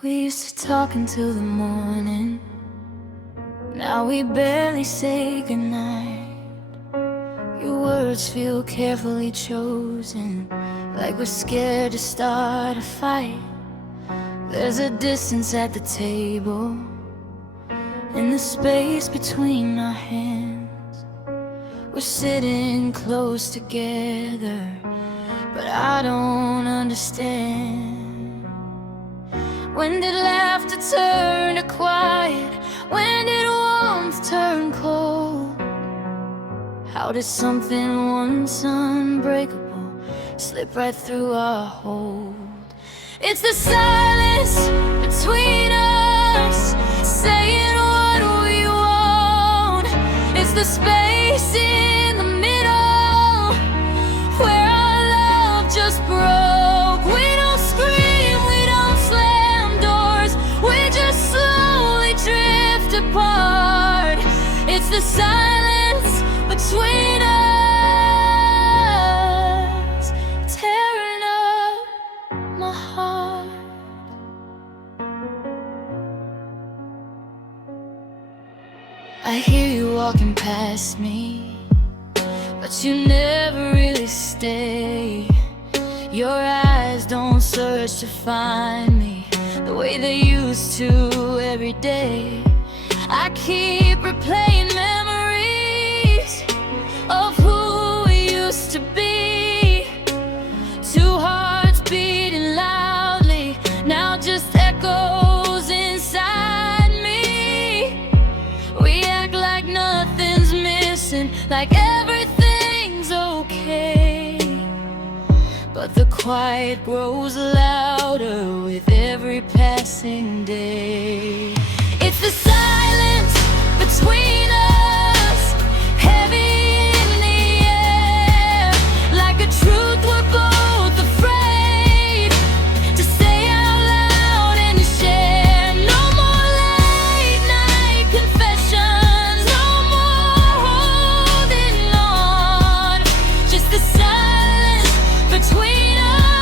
We used to talk until the morning. Now we barely say goodnight. Your words feel carefully chosen, like we're scared to start a fight. There's a distance at the table, in the space between our hands. We're sitting close together, but I don't understand. When did laughter turn to quiet? When did warmth turn cold? How did something once unbreakable slip right through our hold? It's the silence between us, saying what we want. It's the space in the middle where our love just broke. We don't scream, we don't slam doors, we just slowly drift apart. It's the silence between us, tearing up my heart. I hear you walking past me, but you never really stay. Your eyes don't search to find me the way they used to every day. I keep replaying memories of who we used to be. Two hearts beating loudly, now just echoes inside me. We act like nothing's missing, like everything's okay. But the quiet grows louder with every passing day. It's the silence between us, heavy in the air, like a truth we're both afraid to say out loud and share. No more late night confessions, no more holding on, just the silence between us,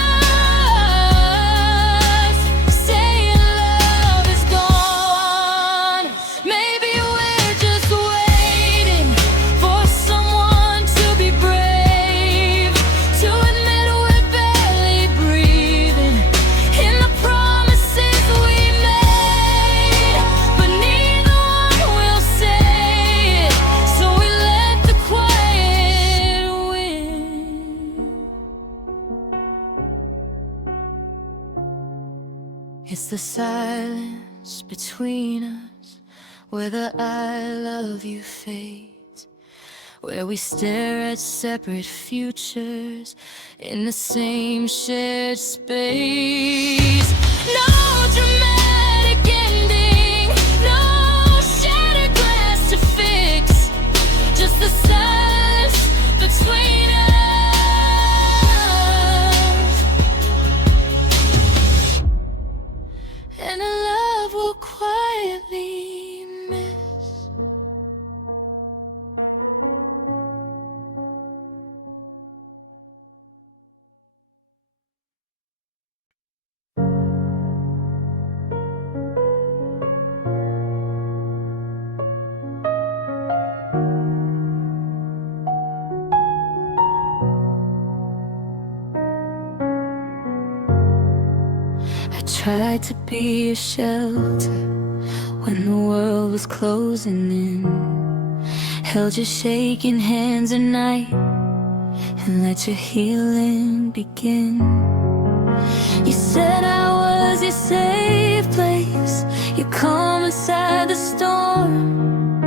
saying love is gone. Maybe we're just waiting for someone to be brave, to admit we're barely breathing in the promises we made. But neither one will say it, so we let the quiet win. It's the silence between us, where the I love you fades, where we stare at separate futures in the same shared space. No dramatic ending, no shattered glass to fix, just the silence between us. And a love we'll quietly miss. I tried to be a shelter when the world was closing in, held your shaking hands at night and let your healing begin. You said I was your safe place, your calm inside the storm.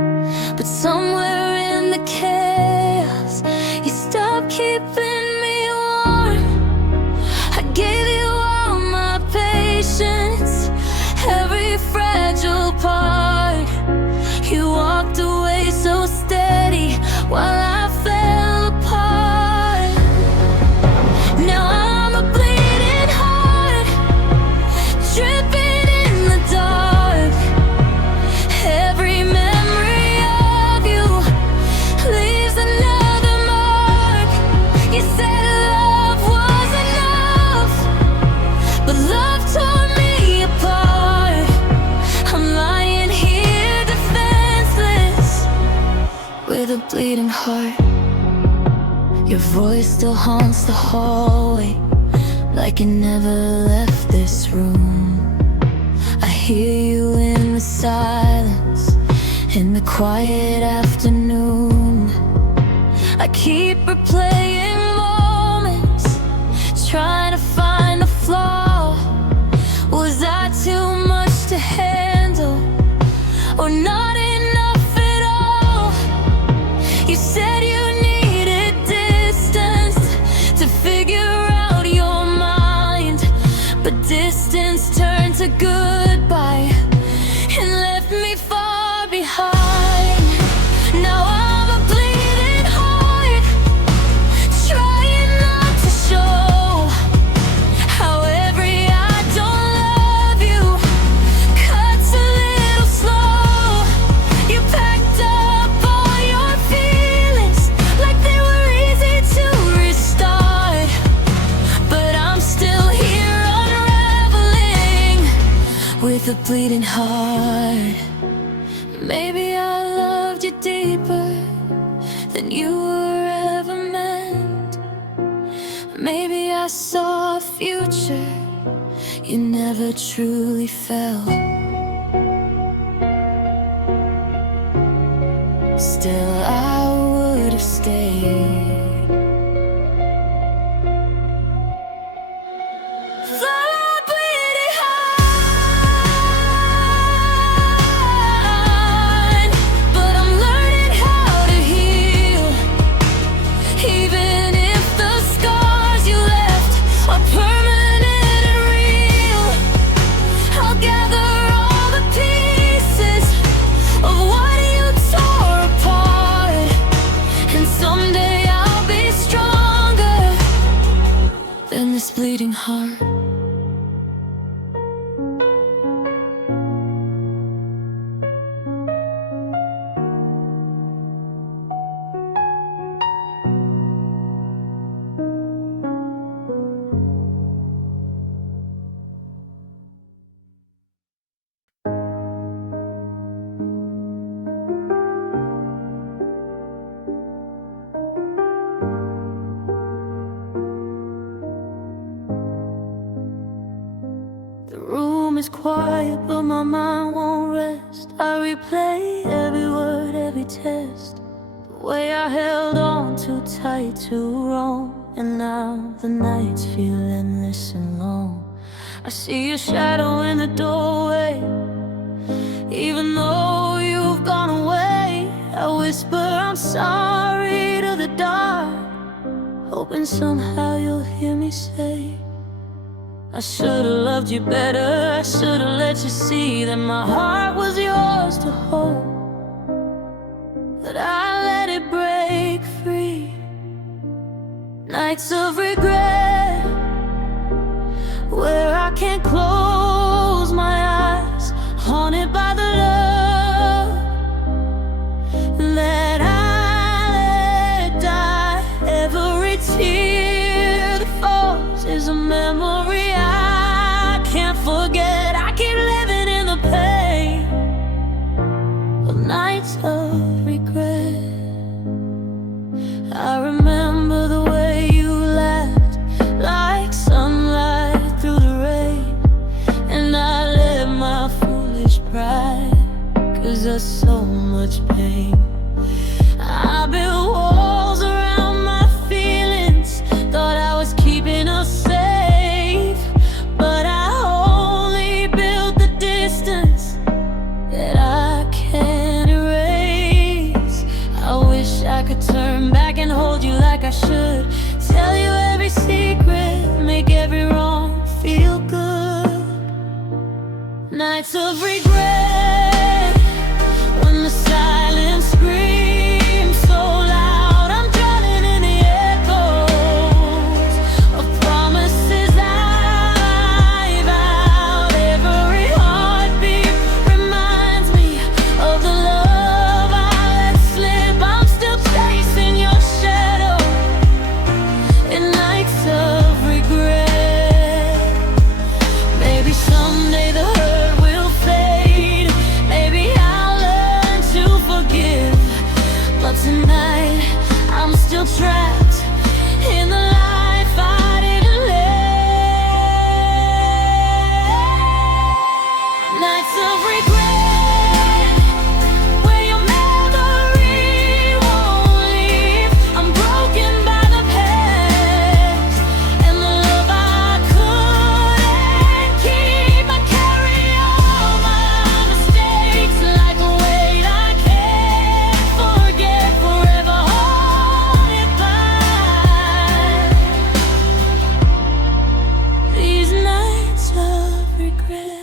But somewhere in the chaos, you stopped keeping me warm. I gave you all my patience, every fragile part. You walked away so steady while I fell apart. Now I'm a bleeding heart, dripping in the dark. Every memory of you leaves another mark. You said love was enough, but love tore me apart. I'm lying here defenseless with a bleeding heart. Your voice still haunts the hallway, like it never left this room. I hear you in the silence, in the quiet afternoon. I keep replaying moments, trying to find the flaw. Was I too much to handle, or not enough at all? You said you needed distance to figure out your mind, but distance turned to goodbye and left me far behind. Now I'm a bleeding heart, trying not to show how every I don't love you cuts a little slow. You packed up all your feelings like they were easy to restart, but I'm still here unraveling with a bleeding heart. Maybe I loved you deeper than you were ever meant. Maybe I saw a future you never truly felt. Still, I would have stayed. This bleeding heart. The room is quiet, but my mind won't rest. I replay every word, every test. The way I held on too tight, too wrong. And now the nights feel endless and long. I see your shadow in the doorway. Even though you've gone away, I whisper I'm sorry to the dark, hoping somehow you'll hear me say, I should've loved you better. I should've let you see that my heart was yours to hold, that I let it break free. Nights of regret, where I can't close my eyes, haunted by the love that I let die. Every tear that falls is a memory forget. I keep living in the pain of nights of regret. I remember the way you laughed like sunlight through the rain, and I let my foolish pride cause there's so much pain. I built walls around my feelings, thought I was keeping us safe, but I that I can't erase. I wish I could turn back and hold you like I should, tell you every secret, make every wrong feel good. Nights of regret, when the silence screams so loud, I'm drowning in the echoes of promises I vowed. Every heartbeat reminds me of the love I let slip. I'm still chasing your shadow in nights of regret. Maybe someday the hurt will fade, maybe I'll learn to forgive, but tonight I'm still trapped in the life I didn't live. Nights of regret, where your memory won't leave. I'm broken by the past and the love I couldn't keep. I carry all my mistakes like a weight I can't forget, forever haunted by these nights of regret.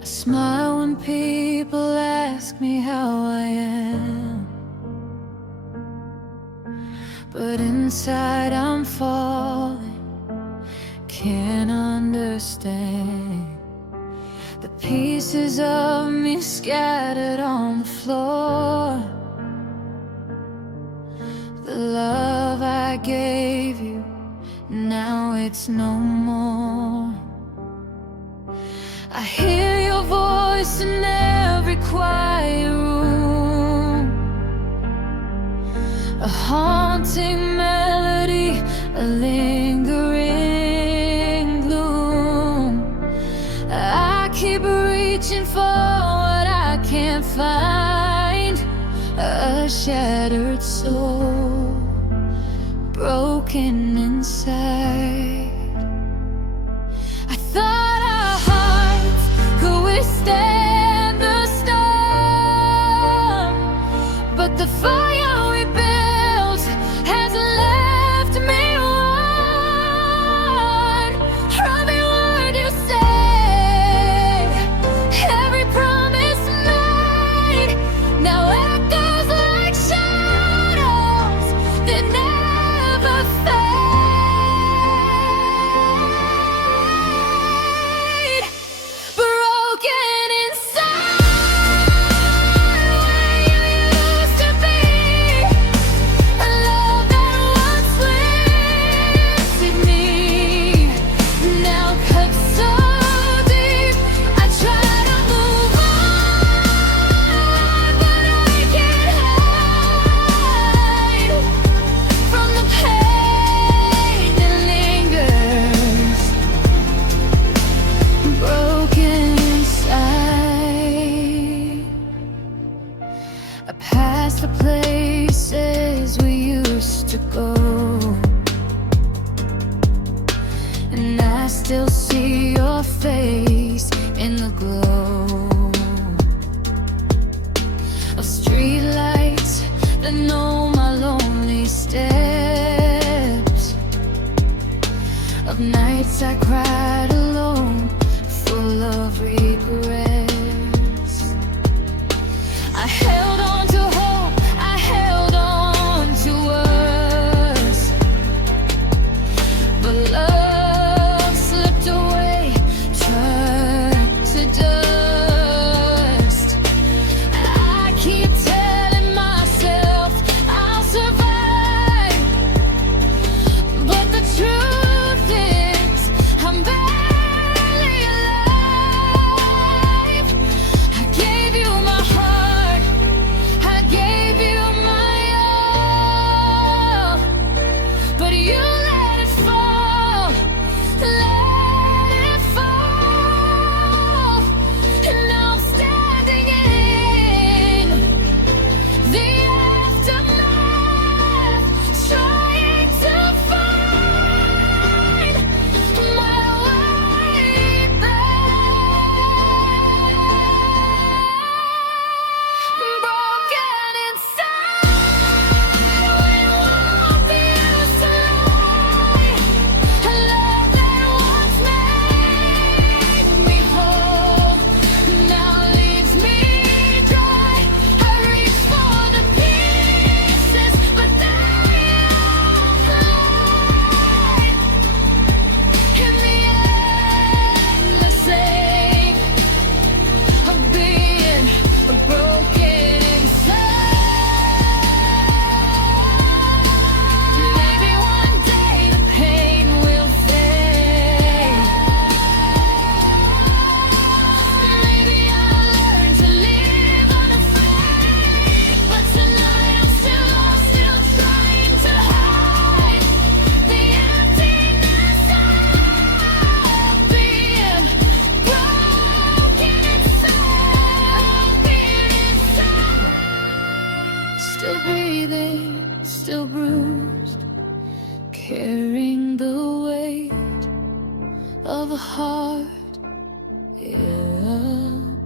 I smile when people ask me how I am, but inside I'm falling, can't understand the pieces of me scattered on the floor. The love I gave you, now it's no more. I hear your voice in every quiet room, a haunting melody, a lingering gloom. I keep reaching for what I can't find, a shattered soul, broken inside. I thought our hearts could withstand the storm, but the fire we built has left me worn. Every word you say, every promise made, now echoes like shadows that never fade. Broken inside, where you used to be, a love that once lifted me, now cut so deep. I try to move on, but I can't hide from the pain that lingers, broken inside. I pass the places we used to go, and I still see your face in the glow of streetlights that know my lonely steps, of nights I cried alone, full of regrets. I held on to hope, I held on to us, but love slipped away, turned to dust. I keep telling myself I'll survive, but the truth is I'm barely alive. I gave you my heart, I gave you my all, but you let it fall, let it fall. And now I'm standing in the aftermath, trying to find my way back. Broken inside, we won't be used to lie. A love that once made me whole now leaves me dry. I reach for the pieces, but they all collide in the endless ache of being broken inside. Maybe one day the pain will fade. Maybe I'll learn to live unafraid. But tonight I'm still lost, still trying to hide the emptiness of being broken inside, being inside. Still breathing, still bruised, carrying the weight of a heart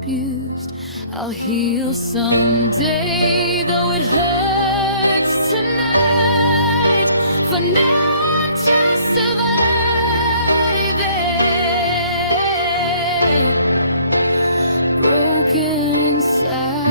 abused. I'll heal someday, though it hurts tonight. For now I'm just surviving, broken inside.